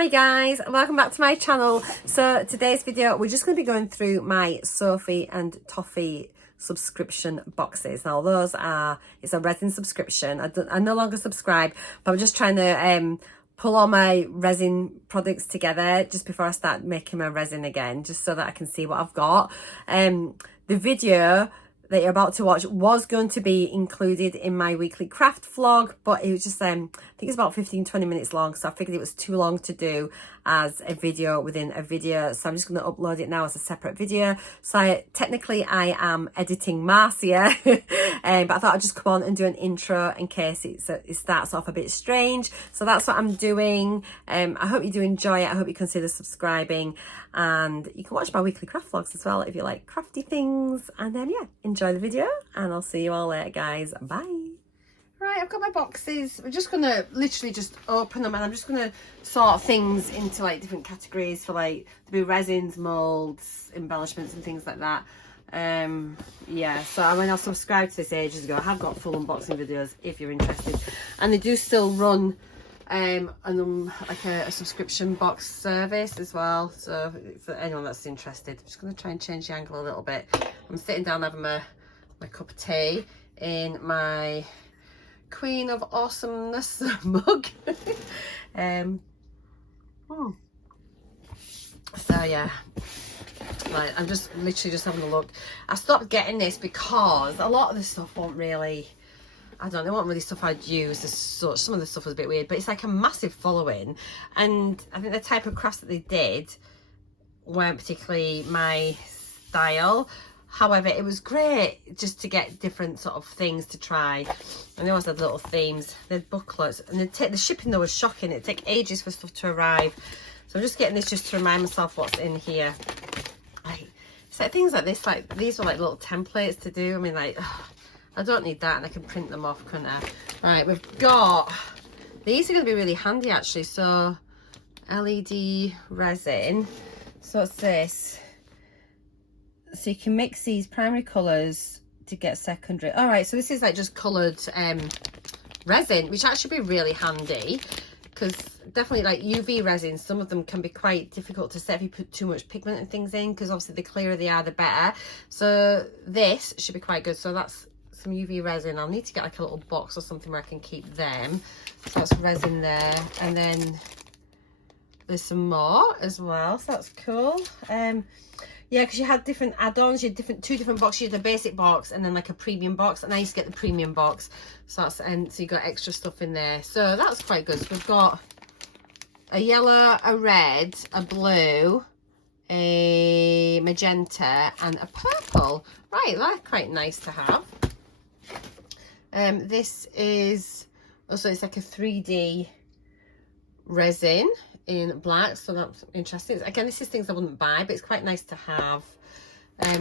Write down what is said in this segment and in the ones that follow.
Hi guys, welcome back to my channel. So today's video, we're just going to be going through my Sophie and Toffee subscription boxes. Now those are, it's a resin subscription. I no longer subscribe, but I'm just trying to pull all my resin products together just before I start making my resin again, just so that I can see what I've got. The video that you're about to watch was going to be included in my weekly craft vlog, but it was just I think it's about 15-20 minutes long, so I figured it was too long to do as a video within a video, so I'm just going to upload it now as a separate video. So technically I am editing Marcia, but I thought I'd just come on and do an intro in case it starts off a bit strange. So that's what I'm doing. I hope you do enjoy it. I hope you consider subscribing, and you can watch my weekly craft vlogs as well if you like crafty things. And then yeah, enjoy the video and I'll see you all later guys. Bye. Right, I've got my boxes. We're just gonna literally just open them, and I'm just gonna sort things into like different categories for like to be resins, molds, embellishments and things like that. Yeah, so I mean, I subscribed to this ages ago. I have got full unboxing videos if you're interested, and they do still run like a subscription box service as well, so for anyone that's interested. I'm just going to try and change the angle a little bit. I'm sitting down having my cup of tea in my Queen of Awesomeness mug. So yeah, right, I'm just literally just having a look. I stopped getting this because a lot of the stuff won't really, I don't know, it wasn't really stuff I'd use as such. Some of the stuff was a bit weird, but it's like a massive following, and I think the type of crafts that they did weren't particularly my style. However, it was great just to get different sort of things to try, and they always had little themes. They had booklets, and the shipping though was shocking. It'd take ages for stuff to arrive, so I'm just getting this just to remind myself what's in here. It's like things like this, like these were like little templates to do. I mean, like, I don't need that, and I can print them off, couldn't I? Right, we've got, these are going to be really handy actually. So LED resin, so what's this? So you can mix these primary colours to get secondary. All right, so this is like just coloured resin, which actually be really handy, because definitely like UV resin, some of them can be quite difficult to set if you put too much pigment and things in, because obviously the clearer they are the better. So this should be quite good. So that's some UV resin. I'll need to get like a little box or something where I can keep them. So that's resin there, and then there's some more as well, so that's cool. Yeah, because you had different add-ons. You had two different boxes. You had the basic box and then like a premium box, and I used to get the premium box, so that's, and so you got extra stuff in there, so that's quite good. So we've got a yellow, a red, a blue, a magenta and a purple. Right, that's quite nice to have. This is also, it's like a 3D resin in black, so that's interesting. Again, this is things I wouldn't buy, but it's quite nice to have.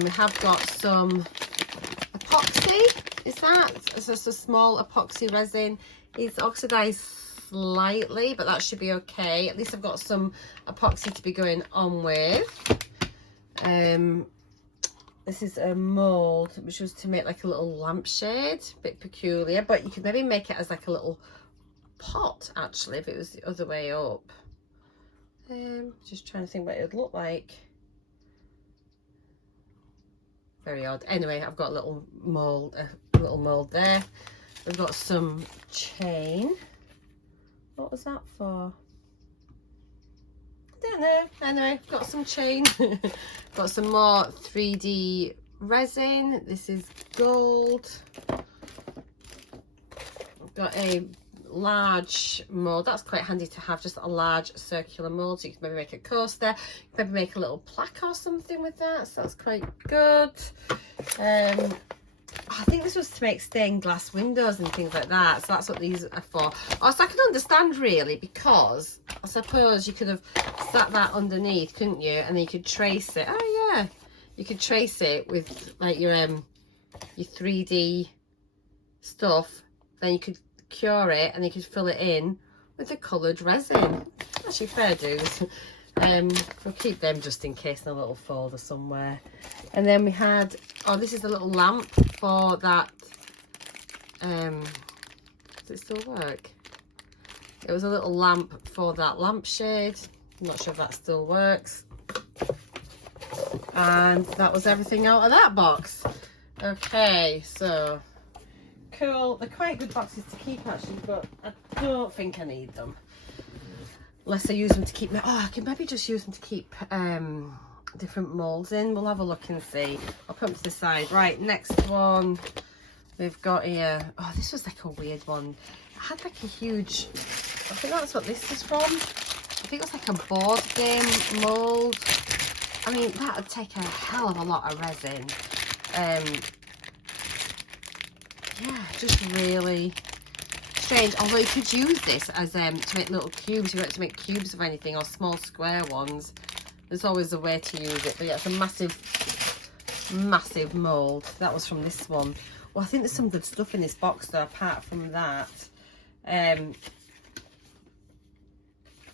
We have got some epoxy. Is that, it's just a small epoxy resin. It's oxidized slightly, but that should be okay. At least I've got some epoxy to be going on with. This is a mold which was to make like a little lampshade, a bit peculiar, but you could maybe make it as like a little pot actually if it was the other way up. Just trying to think what it would look like. Very odd. Anyway, I've got a little mold there. We've got some chain. What was that for? I don't know. Anyway, got some chain. Got some more 3D resin. This is gold. I've got a large mold. That's quite handy to have, just a large circular mold, so you can maybe make a coaster, maybe make a little plaque or something with that, so that's quite good. I think this was to make stained glass windows and things like that, so that's what these are for. Oh, so I can understand really, because I suppose you could have sat that underneath, couldn't you, and then you could trace it. Oh yeah, you could trace it with like your 3D stuff, then you could cure it and you could fill it in with the coloured resin. Actually, fair dues. We'll keep them just in case in a little folder somewhere. And then we had, oh, this is a little lamp for that. Does it still work? It was a little lamp for that lampshade. I'm not sure if that still works. And that was everything out of that box. Okay, so cool. They're quite good boxes to keep actually, but I don't think I need them. Unless I use them to keep my, oh, I can maybe just use them to keep different moulds in. We'll have a look and see. I'll put them to the side. Right, next one we've got here. Oh, this was like a weird one. It had like a huge, I think that's what this is from. I think it was like a board game mould. I mean, that would take a hell of a lot of resin. Yeah, just really strange. Although you could use this as to make little cubes. You want to make cubes of anything or small square ones. There's always a way to use it. But yeah, it's a massive mould. That was from this one. Well, I think there's some good stuff in this box though, apart from that.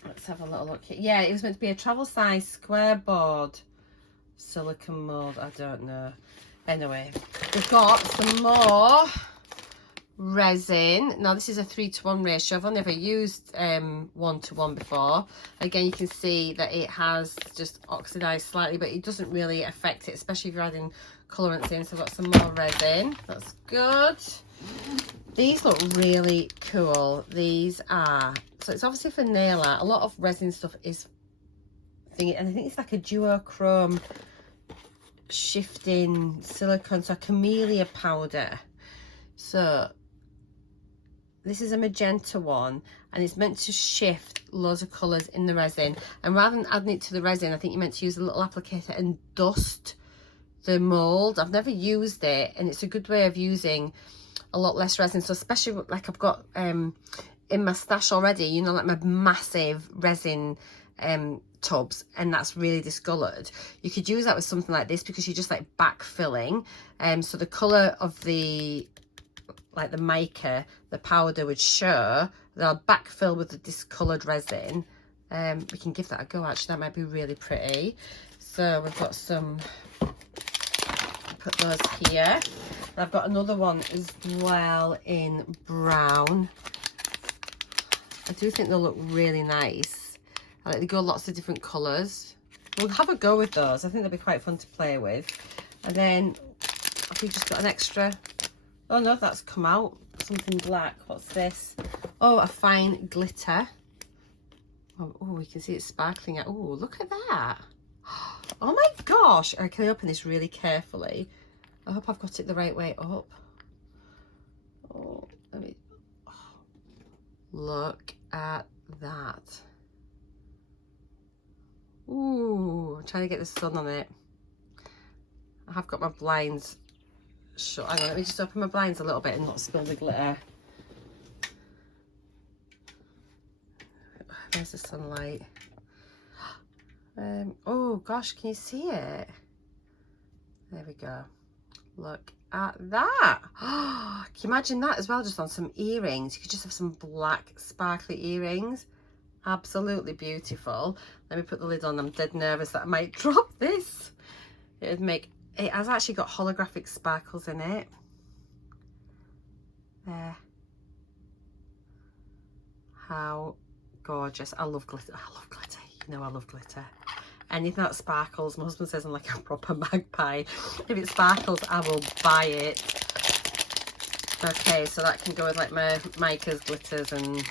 Let's have a little look here. Yeah, it was meant to be a travel size square board silicone mould. I don't know. Anyway, we've got some more resin. Now this is a 3:1 ratio. I've only ever used 1:1 before. Again, you can see that it has just oxidized slightly, but it doesn't really affect it, especially if you're adding colorants in. So I've got some more resin. That's good. These look really cool. These are, so it's obviously for nail art. A lot of resin stuff is thingy, and I think it's like a duochrome shifting silicone, so a camellia powder. So this is a magenta one, and it's meant to shift loads of colours in the resin. And rather than adding it to the resin, I think you're meant to use a little applicator and dust the mould. I've never used it, and it's a good way of using a lot less resin. So especially like I've got in my stash already, you know, like my massive resin tubs, and that's really discoloured. You could use that with something like this because you're just like backfilling. So the colour of the, like the mica, the powder would show. Then I'll backfill with the discoloured resin. We can give that a go actually, that might be really pretty. So we've got some, put those here. And I've got another one as well in brown. I do think they'll look really nice. I like they go lots of different colours. We'll have a go with those. I think they'll be quite fun to play with. And then I've just got an extra, oh no, that's come out. Something black. What's this? Oh, a fine glitter. Oh, we can see it sparkling out. Oh, look at that. Oh my gosh. I can open this really carefully. I hope I've got it the right way up. Oh, let me, oh, look at that. Ooh, I'm trying to get the sun on it. I have got my blinds shut. Hang on, let me just open my blinds a little bit and not spill the glitter. Where's the sunlight? Oh gosh, can you see it? There we go. Look at that. Can you imagine that as well, just on some earrings? You could just have some black sparkly earrings. Absolutely beautiful. Let me put the lid on. I'm dead nervous that I might drop this. It'd make, it has actually got holographic sparkles in it. There. How gorgeous. I love glitter. I love glitter. You know I love glitter. Anything that sparkles. My husband says I'm like a proper magpie. If it sparkles, I will buy it. Okay, so that can go with like my micas, glitters and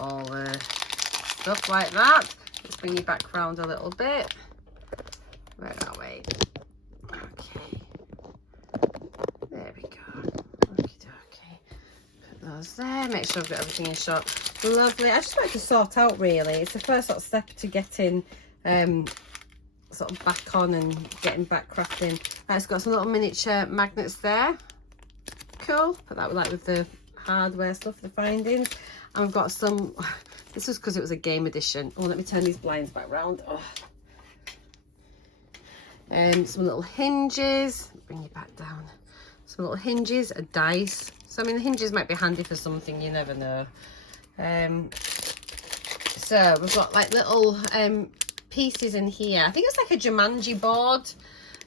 all the stuff like that. Let's bring you back round a little bit. Where are we? Okay. There we go. Okay. Put those there. Make sure I've got everything in shot. Lovely. I just wanted to sort out really. It's the first sort of step to getting sort of back on and getting back crafting. It's got some little miniature magnets there. Cool. Put that with like with the hardware stuff, the findings. And we've got some, this was because it was a game edition. Oh, let me turn these blinds back round. Oh. Some little hinges. Bring you back down. Some little hinges, a dice. So I mean the hinges might be handy for something, you never know. So we've got like little pieces in here. I think it's like a Jumanji board.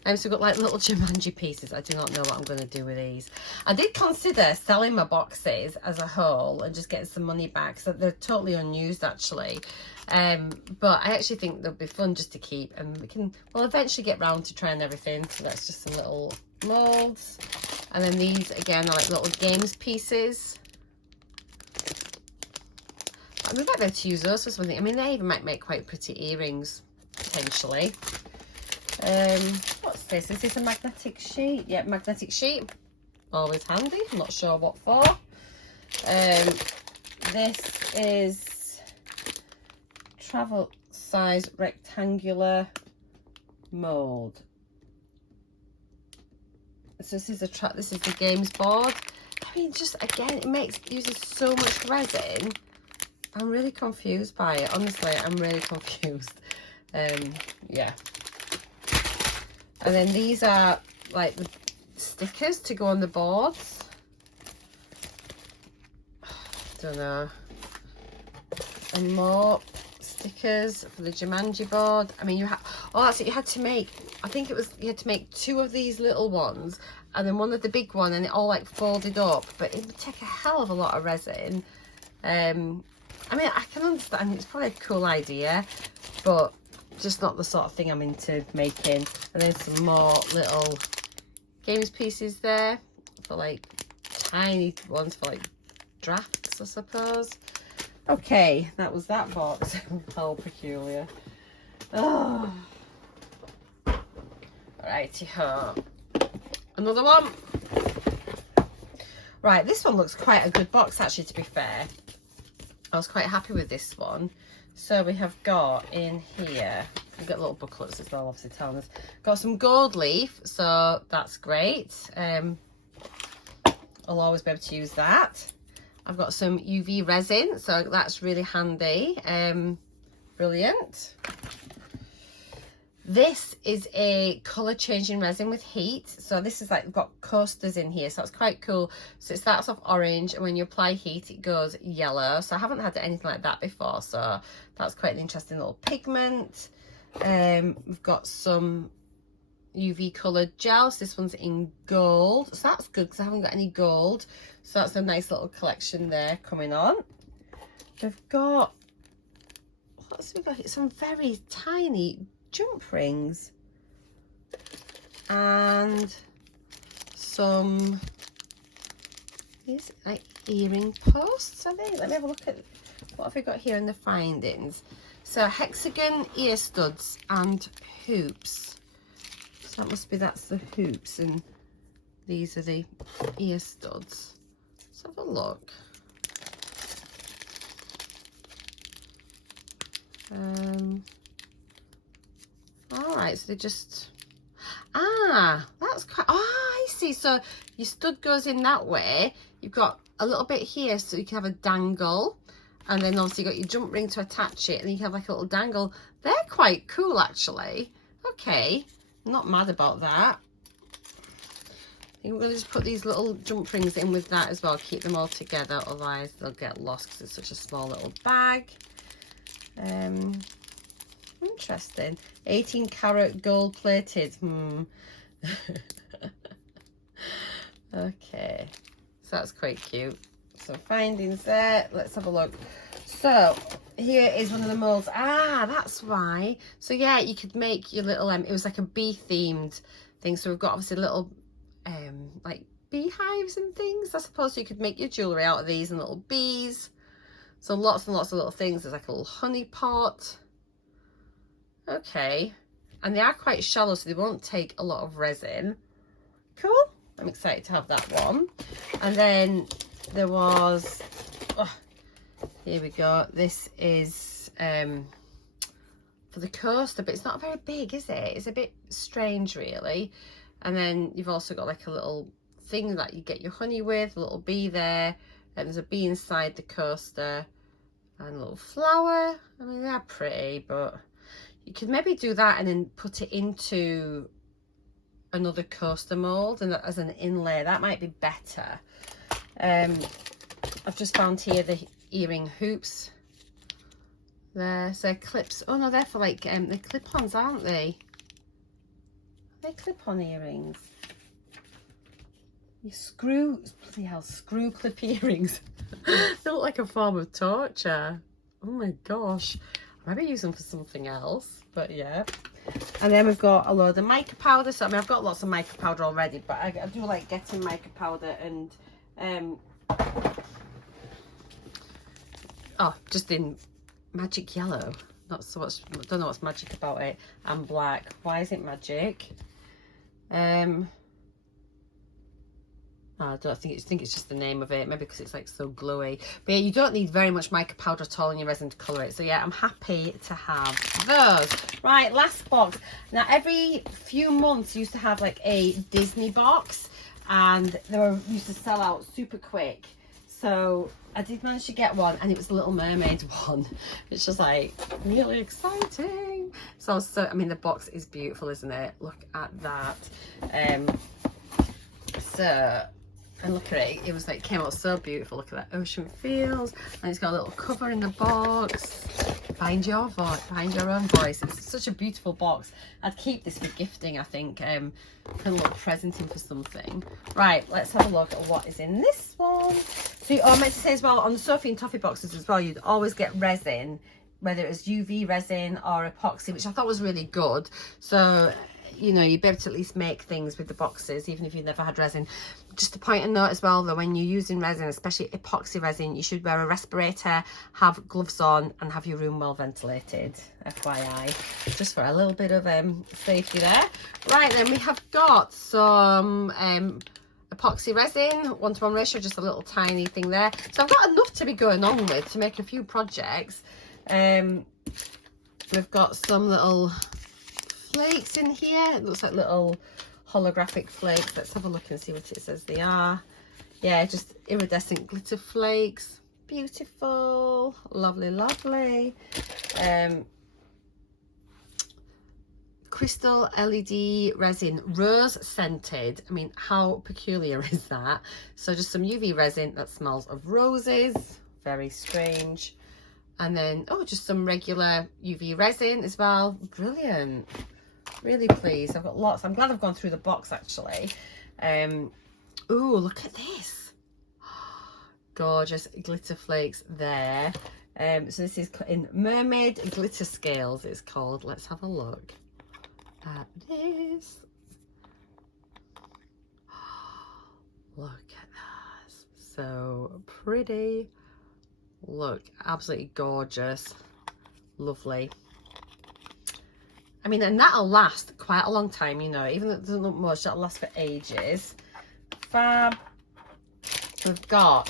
So we've got like little Jumanji pieces. I do not know what I'm going to do with these. I did consider selling my boxes as a whole and just getting some money back. So they're totally unused actually. But I actually think they'll be fun just to keep, and we'll eventually get round to trying everything. So that's just some little molds. And then these again are like little games pieces. I mean, we might be able to use those for something. I mean, they even might make quite pretty earrings potentially. What's this? Is this a magnetic sheet? Yeah, magnetic sheet. Always handy. I'm not sure what for. This is travel size rectangular mold. So this is the games board. I mean, just again, it uses so much resin. I'm really confused by it. Honestly, I'm really confused. Yeah. And then these are like the stickers to go on the boards. Don't know. And more stickers for the Jumanji board. I mean, you had to make, I think it was, you had to make 2 of these little ones and then one of the big one, and it all like folded up, but it would take a hell of a lot of resin. I mean, I can understand, it's probably a cool idea, but just not the sort of thing I'm into making. And then some more little games pieces there for like tiny ones for like drafts, I suppose. Okay, that was that box. How peculiar. Oh. Righty ho. Another one. Right, this one looks quite a good box actually, to be fair. I was quite happy with this one. So we have got in here, we've got little booklets as well, obviously telling us. Got some gold leaf, so that's great. I'll always be able to use that. I've got some UV resin, so that's really handy. Brilliant. This is a colour changing resin with heat. So this is like, we've got coasters in here, so that's quite cool. So it starts off orange, and when you apply heat it goes yellow. So I haven't had anything like that before, so that's quite an interesting little pigment. We've got some UV coloured gels. This one's in gold, so that's good because I haven't got any gold. So that's a nice little collection there coming on. We've got, what's we got here? Some very tiny jump rings and some these like earring posts, I think. Let me have a look at what have we got here in the findings. So hexagon ear studs and hoops. So that must be, that's the hoops, and these are the ear studs. Let's have a look. All right, so they just, that's quite, I see. So your stud goes in that way. You've got a little bit here so you can have a dangle, and then obviously you've got your jump ring to attach it, and you can have like a little dangle. They're quite cool actually. Okay, I'm not mad about that. I think we're going to just put these little jump rings in with that as well, keep them all together, otherwise they'll get lost because it's such a small little bag. Interesting. 18 karat gold plated. Okay, so that's quite cute. So findings there. Let's have a look. So here is one of the molds. That's why. So yeah, you could make your little it was like a bee themed thing. So we've got obviously little like beehives and things, I suppose. So you could make your jewelry out of these and little bees. So lots and lots of little things. There's like a little honey pot. Okay, and they are quite shallow, so they won't take a lot of resin. Cool. I'm excited to have that one. And then there was, here we go. This is for the coaster, but it's not very big, is it? It's a bit strange, really. And then you've also got like a little thing that you get your honey with, a little bee there, and there's a bee inside the coaster, and a little flower. I mean, they're pretty, but you could maybe do that and then put it into another coaster mold and as an inlay. That might be better. I've just found here the earring hoops. There, so clips. Oh no, they're for like the clip-ons, aren't they? They clip-on earrings. You screw, bloody hell, screw clip earrings. They look like a form of torture. Oh my gosh. I might use them for something else, but yeah. And then we've got a load of mica powder. So I mean, I've got lots of mica powder already, but I do like getting mica powder and oh, just in magic yellow. Not so much, I don't know what's magic about it. And black. Why is it magic? I don't think it's just the name of it, maybe because it's like so glowy. But yeah, you don't need very much mica powder at all in your resin to colour it. So yeah, I'm happy to have those. Right, last box. Now every few months I used to have like a Disney box, and they used to sell out super quick. So I did manage to get one, and it was the Little Mermaid one. It's just like really exciting. So I mean, the box is beautiful, isn't it? Look at that. And look at it, it was like, came out so beautiful. Look at that ocean feels, and it's got a little cover in the box. Find your voice, find your own voice. It's such a beautiful box. I'd keep this for gifting, I think, kind of little presenting for something. Right, let's have a look at what is in this one. So I meant to say as well, on the Sophie and Toffee boxes as well, you'd always get resin, whether it was UV resin or epoxy, which I thought was really good. So, you know, you'd be able to at least make things with the boxes, even if you've never had resin. Just a point of note as well, though, when you're using resin, especially epoxy resin, you should wear a respirator, have gloves on, and have your room well ventilated. FYI, just for a little bit of safety there. Right, then we have got some epoxy resin, 1:1 ratio, just a little tiny thing there. So I've got enough to be going on with to make a few projects. We've got some little flakes in here. It looks like little holographic flakes. Let's have a look and see what it says they are. Yeah, just iridescent glitter flakes. Beautiful, lovely, lovely. Crystal LED resin, rose scented. I mean, how peculiar is that? So just some UV resin that smells of roses. Very strange. And then, oh, just some regular UV resin as well. Brilliant. Really pleased. I've got lots. I'm glad I've gone through the box, actually. Ooh, look at this. Gorgeous glitter flakes there. So this is in Mermaid Glitter Scales, it's called. Let's have a look at this. Look at that. So pretty. Look, absolutely gorgeous. Lovely. I mean, and that'll last quite a long time, you know, even though it doesn't look much, that'll last for ages. Fab. We've got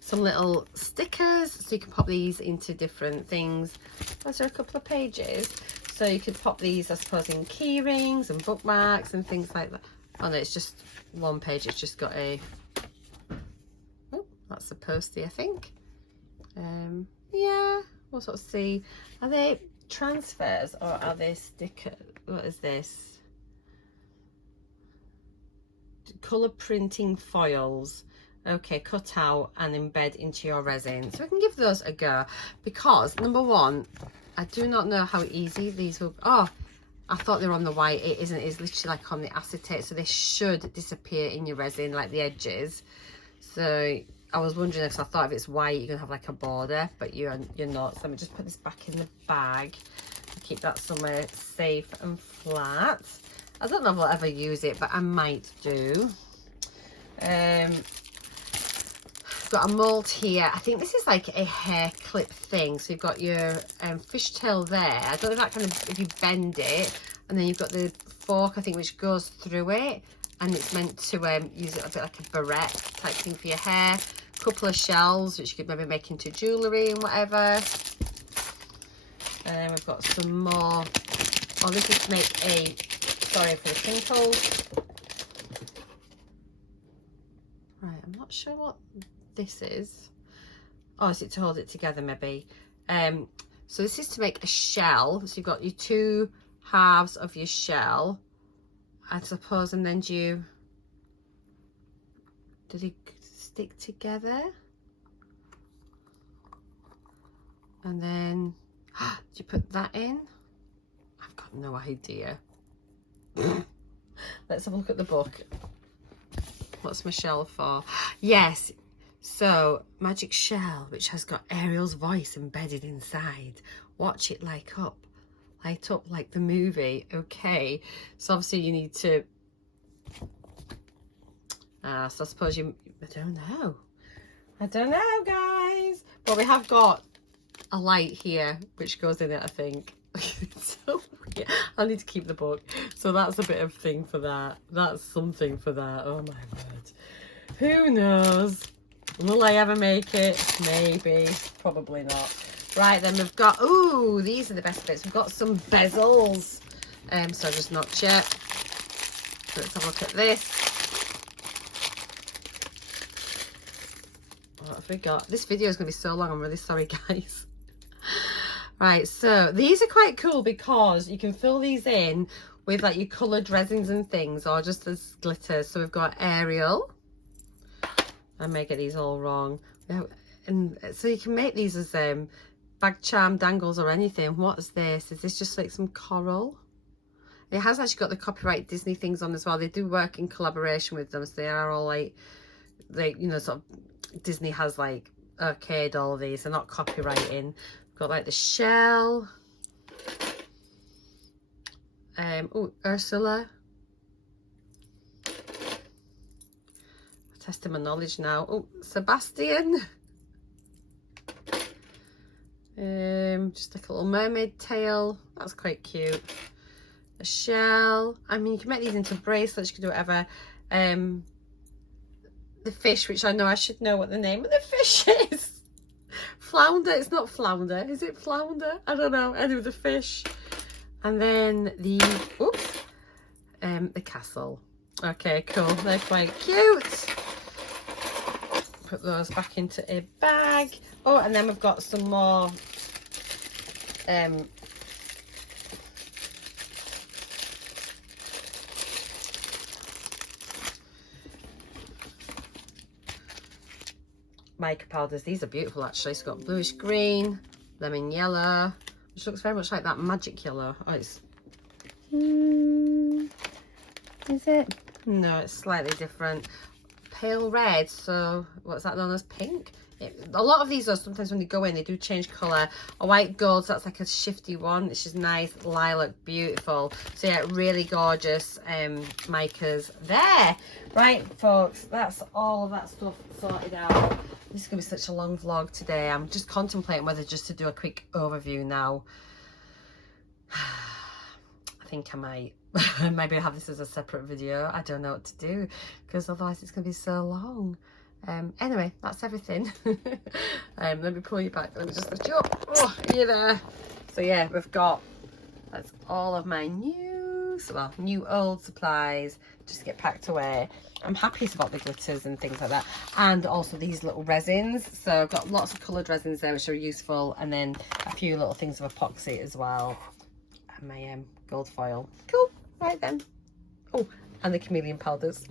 some little stickers, so you can pop these into different things. Was there a couple of pages? So you could pop these, I suppose, in key rings and bookmarks and things like that. Oh no, it's just one page. It's just got a, oh, that's a postie, I think. Yeah, we'll sort of see. Are they transfers or are they stickers? What is this? Colour printing foils. Okay, cut out and embed into your resin. So we can give those a go, because number one, I do not know how easy these will. Oh, I thought they were on the white. It isn't. It's literally like on the acetate, so they should disappear in your resin, like the edges. So I was wondering, if I thought if it's white you're gonna have like a border, but you're not. So let me just put this back in the bag and keep that somewhere safe and flat. I don't know if I'll ever use it, but I might do. Got a mold here. I think this is like a hair clip thing. So you've got your fishtail there. I don't know if that kind of, if you bend it, and then you've got the fork, I think, which goes through it, and it's meant to use it a bit like a barrette type thing for your hair. A couple of shells which you could maybe make into jewellery and whatever. And then we've got some more. Oh, this is to make a, sorry for the crinkles. Right, I'm not sure what this is. Oh, is it to hold it together maybe? So this is to make a shell. So you've got your two halves of your shell, I suppose, and then do they stick together? And then do you put that in? I've got no idea. Let's have a look at the book. What's my shell for? Yes, so magic shell, which has got Ariel's voice embedded inside. Watch it light up like the movie. Okay, so obviously you need to so I suppose I don't know guys, but we have got a light here which goes in it, I think. So weird. I need to keep the book, so that's a bit of thing for that. That's something for that. Oh my word, who knows? Will I ever make it? Maybe, probably not. Right, then we've got, ooh, these are the best bits. We've got some bezels, so I just not yet. So let's have a look at this. What have we got? This video is going to be so long, I'm really sorry guys. Right, so these are quite cool because you can fill these in with like your coloured resins and things, or just as glitters. So we've got Ariel. I may get these all wrong. And so you can make these as bag charm dangles or anything. What is this? Is this just like some coral? It has actually got the copyright Disney things on as well. They do work in collaboration with them, so they are all like you know, sort of Disney has like okayed all of these. They're not copywriting. Got like the shell. Oh, Ursula. Testing my knowledge now. Oh, Sebastian. Just like a little mermaid tail. That's quite cute. A shell. I mean, you can make these into bracelets. You can do whatever. The fish, which I know I should know what the name of the fish is. Flounder. It's not flounder. Is it flounder? I don't know. Anyway, the fish. And then the castle. Okay, cool. They're quite cute. Put those back into a bag. Oh, and then we've got some more mica powders. These are beautiful actually. It's got bluish green, lemon yellow, which looks very much like that magic yellow. Oh, it's is it? No, it's slightly different. Pale red, so what's that known as? Pink. A lot of these are sometimes when you go in they do change colour. A white gold, so that's like a shifty one, which is nice. Lilac, beautiful. So yeah, really gorgeous micas there. Right folks, that's all of that stuff sorted out. This is gonna be such a long vlog today. I'm just contemplating whether just to do a quick overview now. I think I might. Maybe I'll have this as a separate video. I don't know what to do because otherwise it's going to be so long. Anyway, that's everything. Let me pull you back. Let me just lift you up. Oh, are you there? So yeah, we've got, that's all of my new old supplies just to get packed away. I'm happy about the glitters and things like that, and also these little resins. So I've got lots of coloured resins there which are useful, and then a few little things of epoxy as well, and my gold foil. Cool. Right then. Oh, and the chameleon powders.